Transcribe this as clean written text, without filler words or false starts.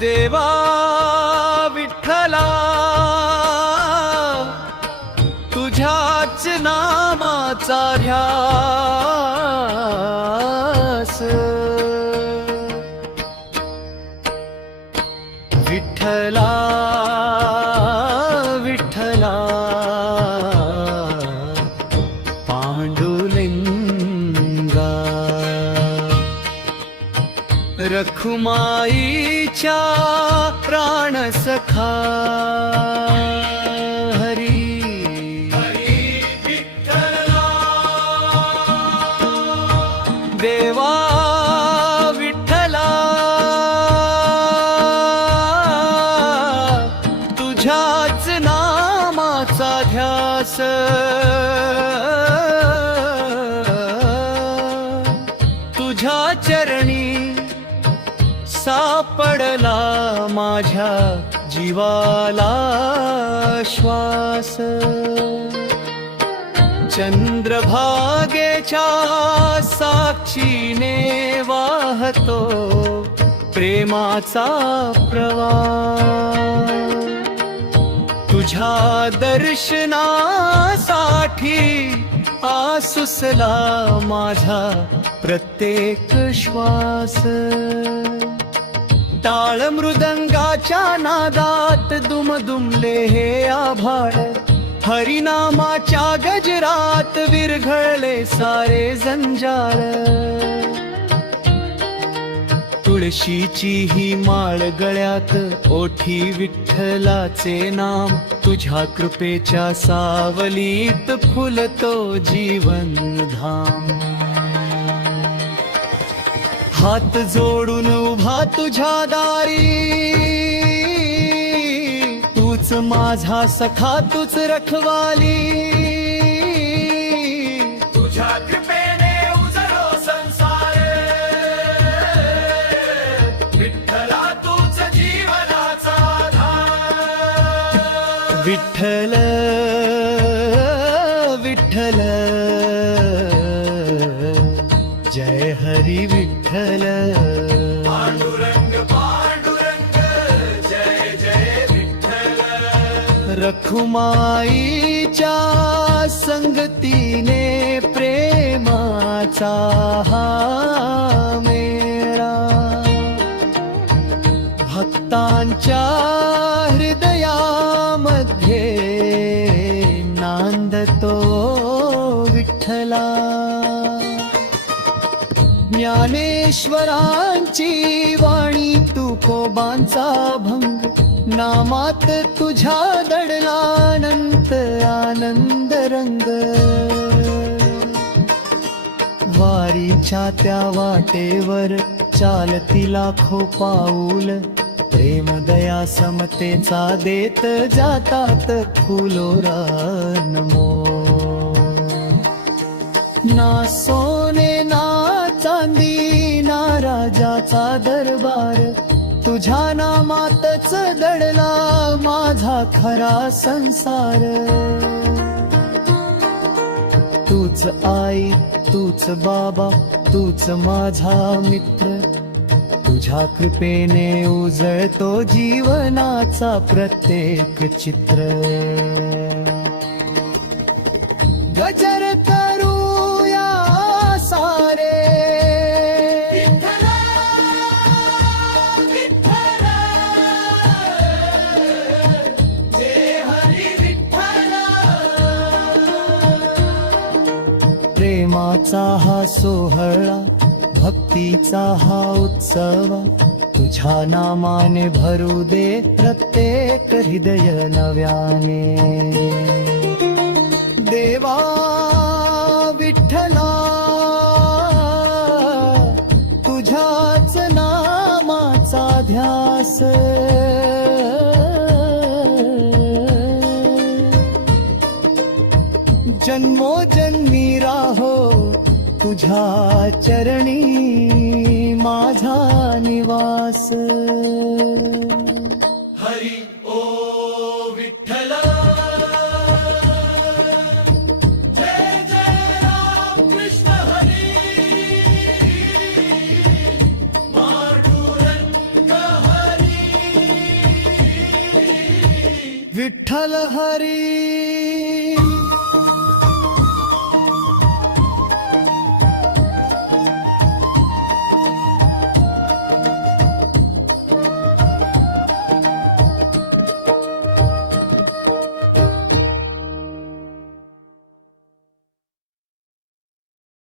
देवा विठ्ठला तुझ्याच नामाचा ध्यास विठ्ठला विठ्ठला पांडुलिंगा रखुमाईच्या प्राणसखा हरी देवा विठ्ठला तुझ्याच नामाचा ध्यास तुझ्या चरणी सापडला माझ्या जीवाला श्वास चंद्रभागेच्या साक्षीने वाहतो प्रेमाचा प्रवाह तुझ्या दर्शनासाठी आसुसला माझा प्रत्येक श्वास टाळ मृदंगाच्या नादात दुमदुमले हे आभाळ हरिनामाच्या गजरात विरघळले सारे जंजाळ तुळशीची ही माळ गळ्यात ओठी विठ्ठलाचे नाम तुझ्या कृपेच्या सावलीत फुलतो जीवन धाम हात जोडून उभा तुझ्या दारी तूच माझा सखा तूच रखवाली तुझ्या कृपेने उजळो संसार विठ्ठला तूच जीवनाचा आधार विठ्ठल विठ्ठल जय हरी विठ्ठल पांडुरंग पांडुरंग जय जय विठ्ठल रखुमाईच्या संगतीने प्रेमाचा हा मेळा भक्तांच्या हृदयामध्ये नांदतो विठ्ठला ज्ञानेश्वरांची वाणी तुकोबांचा भंग नामात तुझ्या दडला अनंत आनंद रंग वारीच्या त्या वाटेवर चालती लाखो पाऊल प्रेम दया समतेचा देत जातात फुलोरा नमो ना सोने ना चांदी ना राजाचा दरबार तुझ्या नामातच दडला माझा खरा संसार तूच आई तूच बाबा तूच माझा मित्र तुझ्या कृपेने उजळतो जीवनाचा प्रत्येक चित्र गजर करूया सारे प्रेमाचा हा सोहळा भक्तीचा हा उत्सव तुझ्या नामाने भरू दे प्रत्येक हृदय नव्याने देवा विठ्ठला तुझ्याच नामाचा ध्यास जन्मोजन्मी राहो तुझ्या चरणी माझा निवास हरी ओ विठ्ठला जय जय राम कृष्ण हरी पांडुरंग हरी विठ्ठल हरी